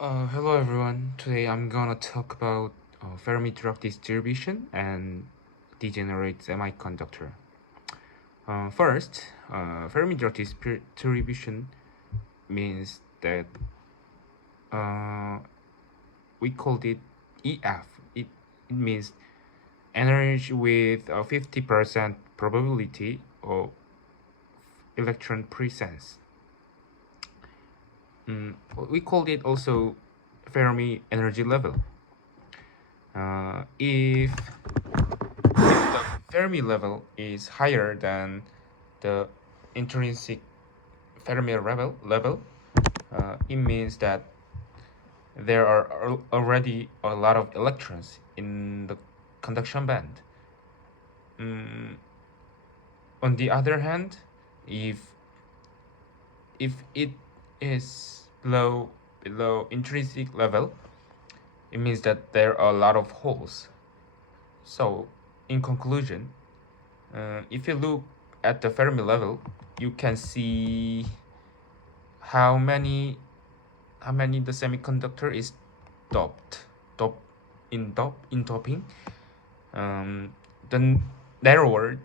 Hello everyone. Today I'm gonna talk about Fermi-Dirac distribution and degenerate semiconductor. First, Fermi-Dirac distribution means that uh, we called it EF. It means energy with a 50% probability of electron presence. We called it also Fermi energy level. If the Fermi level is higher than the intrinsic Fermi level, it means that there are already a lot of electrons in the conduction band. Mm, on the other hand, if it is below intrinsic level, it means that there are a lot of holes. So, in conclusion, if you look at the Fermi level, you can see how many the semiconductor is doped dop in doping. The narrower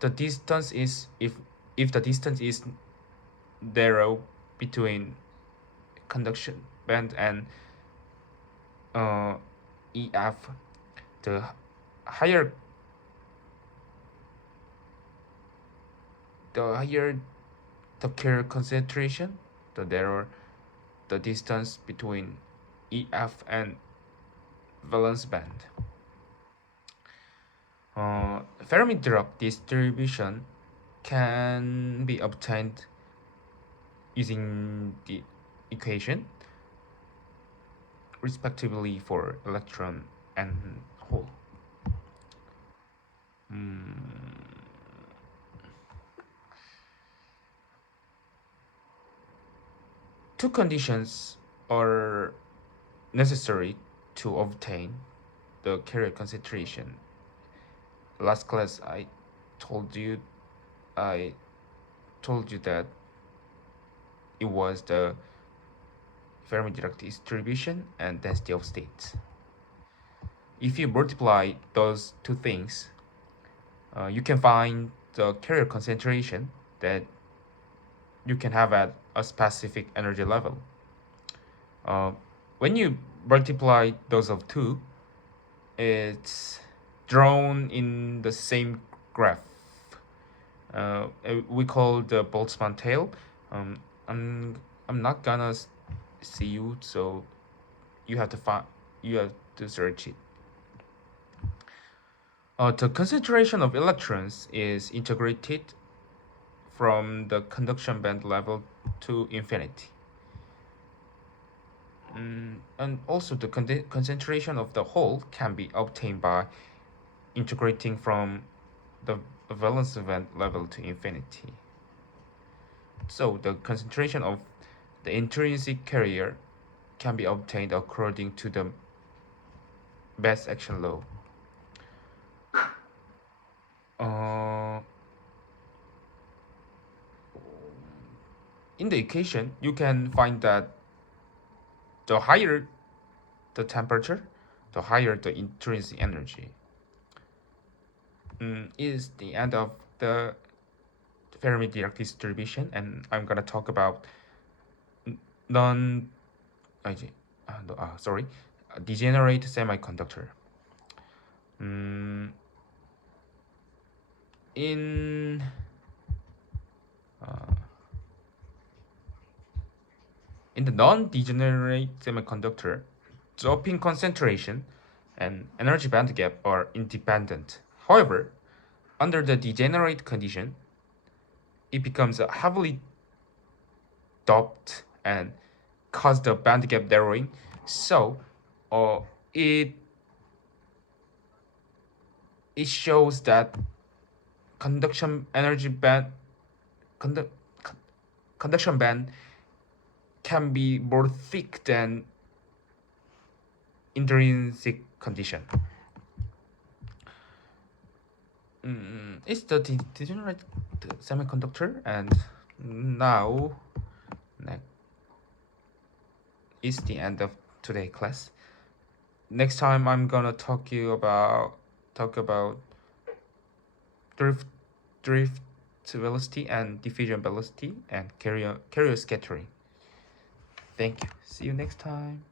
the distance is, if the distance is narrow between conduction band and EF, the higher the carrier concentration, the narrower the distance between EF and valence band. Fermi-Dirac distribution can be obtained using the equation respectively for electron and hole. Two conditions are necessary to obtain the carrier concentration. Last class told you I told you that it was the Fermi-Dirac distribution and density of states. If you multiply those two things, you can find the carrier concentration that you can have at a specific energy level. When you multiply those of two, it's drawn in the same graph. We call the Boltzmann tail. Um, I'm not gonna see you, so you have to search it. The concentration of electrons is integrated from the conduction band level to infinity. And also the concentration of the hole can be obtained by integrating from the valence band level to infinity. So the concentration of the intrinsic carrier can be obtained according to the mass action law. In the equation, you can find that the higher the temperature, the higher the intrinsic energy. Is the end of the Fermi-Dirac distribution, and I'm gonna talk about non, degenerate semiconductor. In the non-degenerate semiconductor, doping concentration and energy band gap are independent. However, under the degenerate condition, it becomes heavily doped and cause the band gap narrowing. So, it shows that conduction energy band conduction band can be more thick than intrinsic condition. It's the degenerate semiconductor, and now is the end of today's class. Next time I'm gonna talk about drift drift velocity and diffusion velocity and carrier scattering. Thank you. See you next time.